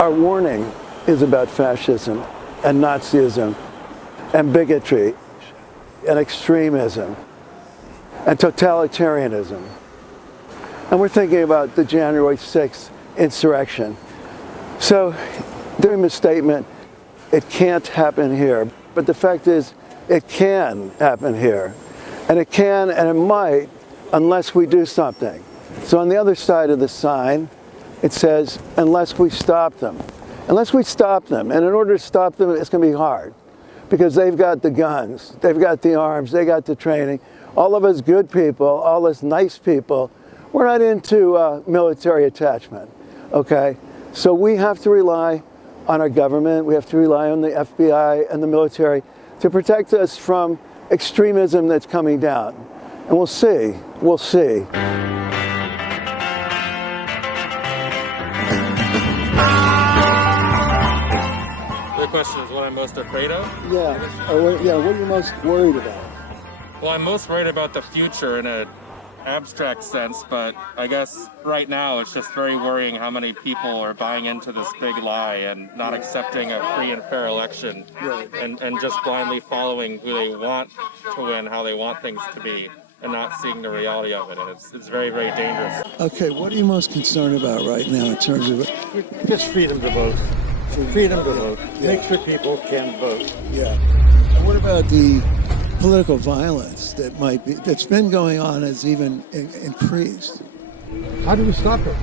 Our warning is about fascism and Nazism and bigotry and extremism and totalitarianism. And we're thinking about the January 6th insurrection. So during the statement, it can't happen here. But the fact is, it can happen here. And it can and it might unless we do something. So on the other side of the sign, it says, unless we stop them. Unless we stop them. And in order to stop them, it's going to be hard. Because they've got the guns, they've got the arms, they got the training. All of us good people, all us nice people, we're not into military attachment, okay? So we have to rely on our government, we have to rely on the FBI and the military to protect us from extremism that's coming down. And we'll see, we'll see. The question is what I'm most afraid of? Yeah, what are you most worried about? Well, I'm most worried about the future in an abstract sense, but I guess right now it's just very worrying how many people are buying into this big lie and not accepting a free and fair election, Right. and just blindly following who they want to win, how they want things to be, and not seeing the reality of it. And it's very, very dangerous. Okay, what are you most concerned about right now in terms of Just freedom to vote. Freedom to vote. Make sure people can vote. Yeah. And what about the political violence that's been going on, has even increased? How do we stop it?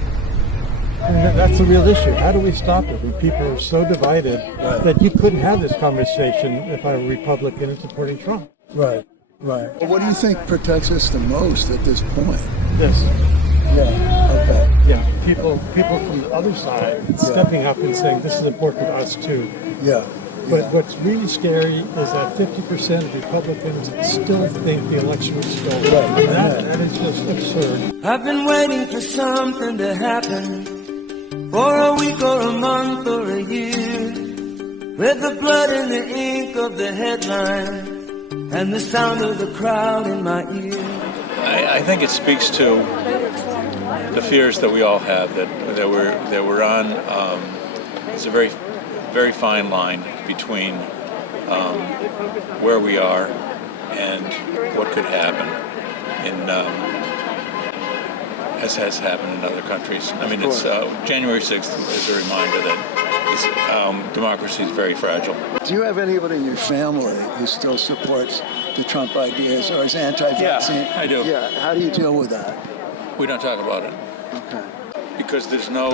And that's the real issue. How do we stop it when people are so divided that you couldn't have this conversation if I were Republican and supporting Trump? Right. Well, what do you think protects us the most at this point? This. Yeah. Okay. Yeah. People from the other side stepping up and saying this is important to us too. Yeah. But what's really scary is that 50% of Republicans still think the election was stolen. Right. That is just absurd. I've been waiting for something to happen, for a week or a month or a year, with the blood and the ink of the headline and the sound of the crowd in my ear. I think it speaks to the fears that we all have that we're on. It's a very fine line between where we are and what could happen as has happened in other countries. I mean, it's January 6th is a reminder that democracy is very fragile. Do you have anybody in your family who still supports the Trump ideas or is anti-vaccine? Yeah, I do. Yeah. How do you deal with that? We don't talk about it. Okay. Because there's no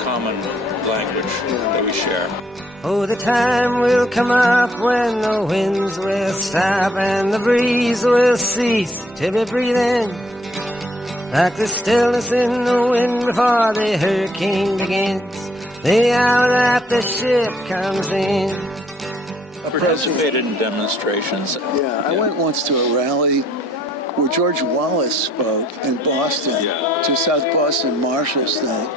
common language that we share. Oh, the time will come up when the winds will stop and the breeze will cease to be breathing, like the stillness in the wind before the hurricane begins, the hour that the ship comes in. I participated in demonstrations. Yeah, I went once to a rally where George Wallace spoke in Boston to South Boston Marshals thing,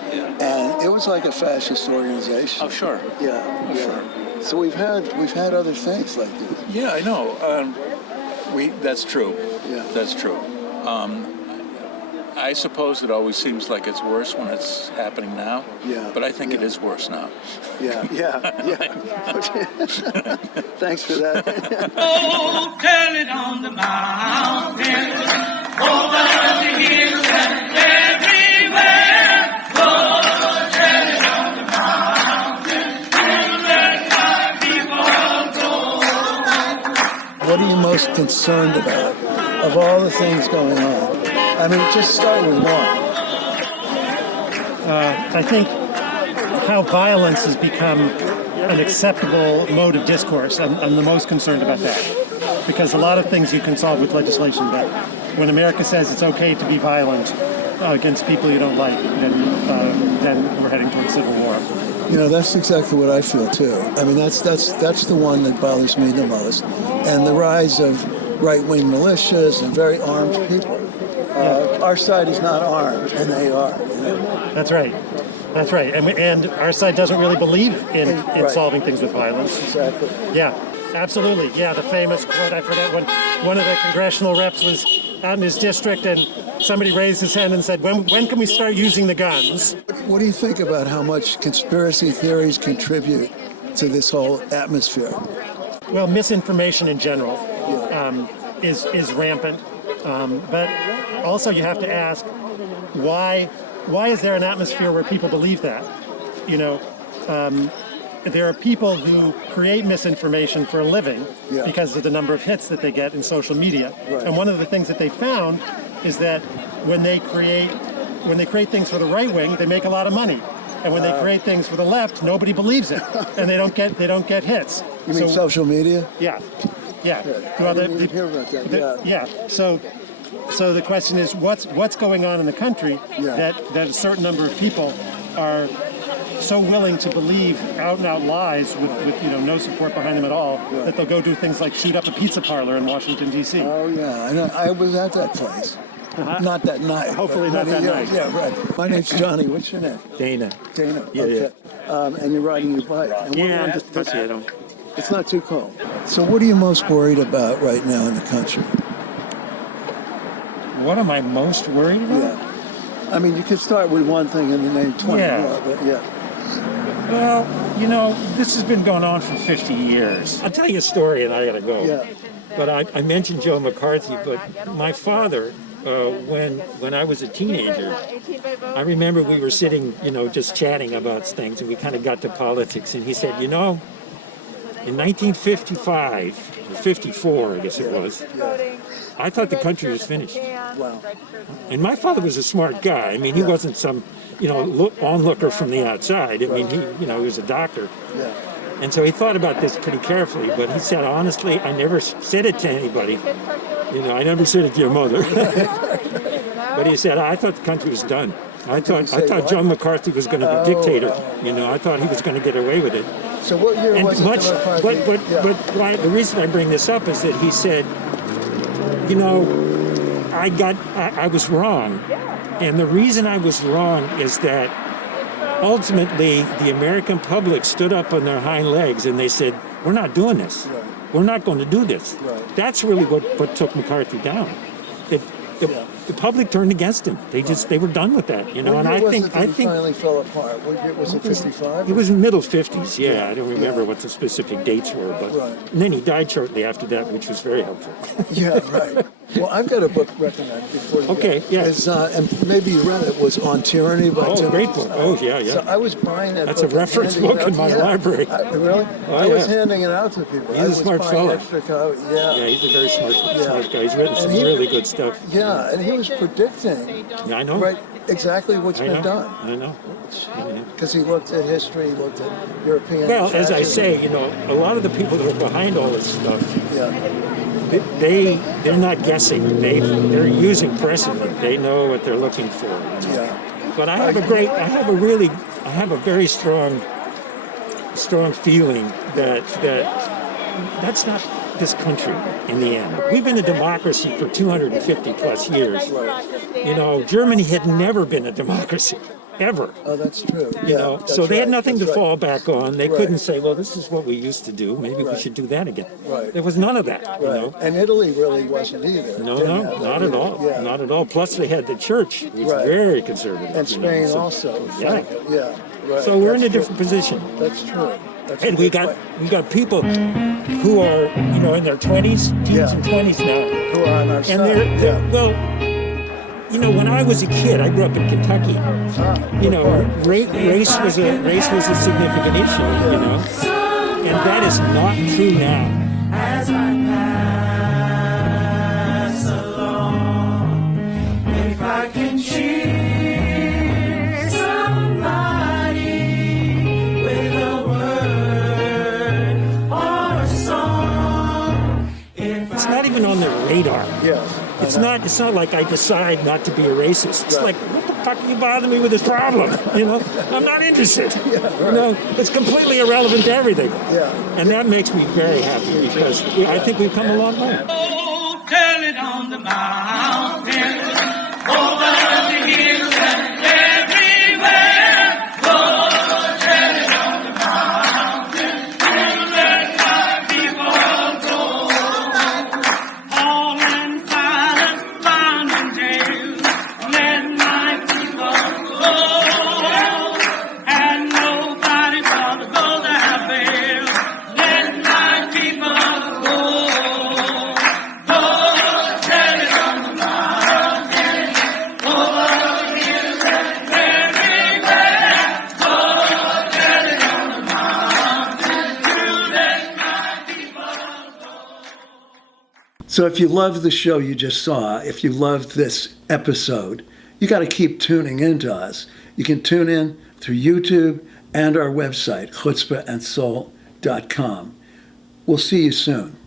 and it was like a fascist organization. Oh, sure. Yeah, sure. So we've had other things like this. Yeah, I know. That's true. Yeah. That's true. I suppose it always seems like it's worse when it's happening now. Yeah. But I think it is worse now. Yeah. Thanks for that. Oh, tell it on the mountain, over the hills and everywhere. Oh, tell it on the mountain, and let my people go. What are you most concerned about of all the things going on? I mean, just start with one. I think how violence has become an acceptable mode of discourse. I'm the most concerned about that. Because a lot of things you can solve with legislation, but when America says it's okay to be violent against people you don't like, then we're heading towards civil war. You know, that's exactly what I feel too. I mean, that's the one that bothers me the most. And the rise of right-wing militias and very armed people. Our side is not armed, and they are. You know? That's right. And our side doesn't really believe in solving things with violence. Exactly. Yeah, absolutely. Yeah, the famous quote, I forget when one of the congressional reps was out in his district and somebody raised his hand and said, when can we start using the guns? What do you think about how much conspiracy theories contribute to this whole atmosphere? Well, misinformation in general is rampant. But also you have to ask, why is there an atmosphere where people believe that? You know, there are people who create misinformation for a living because of the number of hits that they get in social media. Right. And one of the things that they found is that when they create things for the right wing, they make a lot of money. And when they create things for the left, nobody believes it, and they don't get hits. You mean social media? Yeah. I didn't hear about that. Yeah. So the question is, what's going on in the country that a certain number of people are so willing to believe out and out lies with no support behind them at all, that they'll go do things like shoot up a pizza parlor in Washington D.C. Oh yeah, I know. I was at that place. Not that night. Hopefully not that night. Yeah, right. My name's Johnny. What's your name? Dana. Dana. Yeah, okay. And you're riding your bike. And Yeah, that's it. it's not too cold. So what are you most worried about right now in the country? What am I most worried about? Yeah. I mean, you could start with one thing and then name 20 more, but yeah. Well, this has been going on for 50 years. I'll tell you a story and I gotta go. Yeah. But I mentioned Joe McCarthy, but my father, when I was a teenager, I remember we were sitting, just chatting about things, and we kind of got to politics, and he said, in 1955, or 54, I guess it was, I thought the country was finished. Wow. And my father was a smart guy. I mean, he wasn't some, onlooker from the outside. I mean, he was a doctor. Yeah. And so he thought about this pretty carefully, but he said, honestly, I never said it to anybody. I never said it to your mother. But he said, I thought the country was done. I thought John McCarthy was going to be dictator. I thought he was going to get away with it. So what year was it? But why, the reason I bring this up is that he said, I was wrong. And the reason I was wrong is that ultimately the American public stood up on their hind legs and they said, we're not doing this. Right. We're not going to do this. Right. That's really what took McCarthy down. The public turned against him. They were done with that, And I think finally fell apart. What year was it? 55? It was in the middle 50s. Yeah, I don't remember what the specific dates were, but and then he died shortly after that, which was very helpful. Yeah, right. Well, I've got a book recommended before you Okay, go. yeah. It's, and maybe you read it. Was On Tyranny by Tim. Great book. Oh, yeah. So I was buying that That's book. a reference book in my library. Really? Oh, I was yeah. handing it out to people. He's a smart fella. Yeah, he's a very smart guy. He's written some really good stuff. Yeah, and he was predicting I know. right exactly what's been done. I know. Because he looked at history, he looked at European. Well, as I fascism. say, a lot of the people that are behind all this stuff, Yeah, they're not guessing. They're using precedent. They know what they're looking for. yeah. But I have a very strong feeling that that's not this country in the end. We've been a democracy for 250 plus years. Germany had never been a democracy, ever. Oh, that's true. So they had nothing to That's fall back on. They couldn't say, well, this is what we used to do. Maybe we should do that again. Right. There was none of that, Right. And Italy really wasn't either. No, Didn't have not that at all. either. Yeah. Not at all. Plus, they had the church, which was Right. very conservative. And Spain so, also. Yeah. Yeah. Right. So we're in a That's different position. true. That's true. That's And a we good got point. people who are, in their 20s, teens and 20s now. Who are on our And side. they're well, when I was a kid, I grew up in Kentucky. Race was a significant issue, and that is not true now. As I pass along, if I can cheer somebody with a word or a song, It's not even on their radar. Yeah. It's not like I decide not to be a racist. It's like, what the fuck you bother me with this problem? I'm not interested. It's completely irrelevant to everything. Yeah. And that makes me very happy because I think we've come a long way. oh, tell it on the mountain, over the hills and everywhere. Oh, tell it on the mountain, and let my people go. All in silence, finding jail, So if you loved the show you just saw, if you loved this episode, you got to keep tuning into us. You can tune in through YouTube and our website, chutzpahandsoul.com. We'll see you soon.